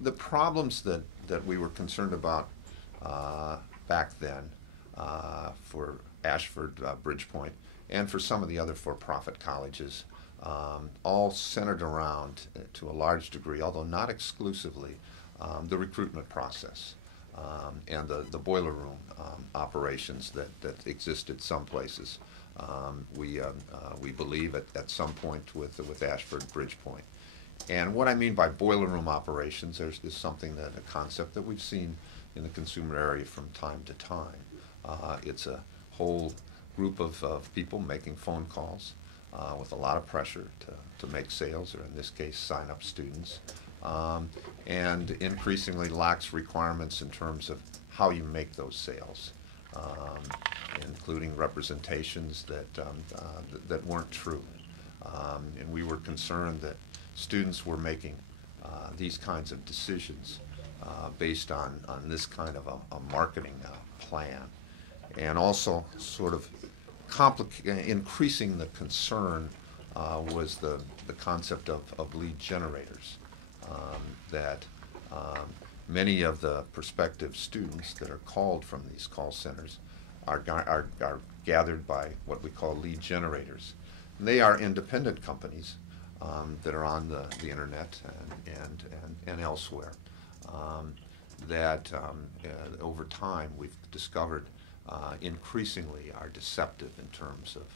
the problems that we were concerned about back then for Ashford, Bridgepoint, and for some of the other for-profit colleges, all centered around, to a large degree, although not exclusively, the recruitment process and the boiler room operations that existed some places. We believe at some point with Ashford, Bridgepoint. And what I mean by boiler room operations is something a concept that we've seen in the consumer area from time to time. It's a whole group of people making phone calls with a lot of pressure to make sales, or in this case, sign up students, and increasingly lax requirements in terms of how you make those sales, including representations that weren't true. And we were concerned that students were making these kinds of decisions based on this kind of a marketing plan, and also sort of increasing the concern was the concept of lead generators, that many of the prospective students that are called from these call centers are gathered by what we call lead generators. And they are independent companies that are on the internet and elsewhere, that over time we've discovered increasingly are deceptive in terms of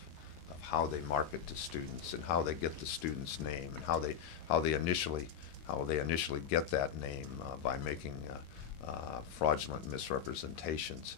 how they market to students and how they get the student's name, and how they initially get that name by making fraudulent misrepresentations.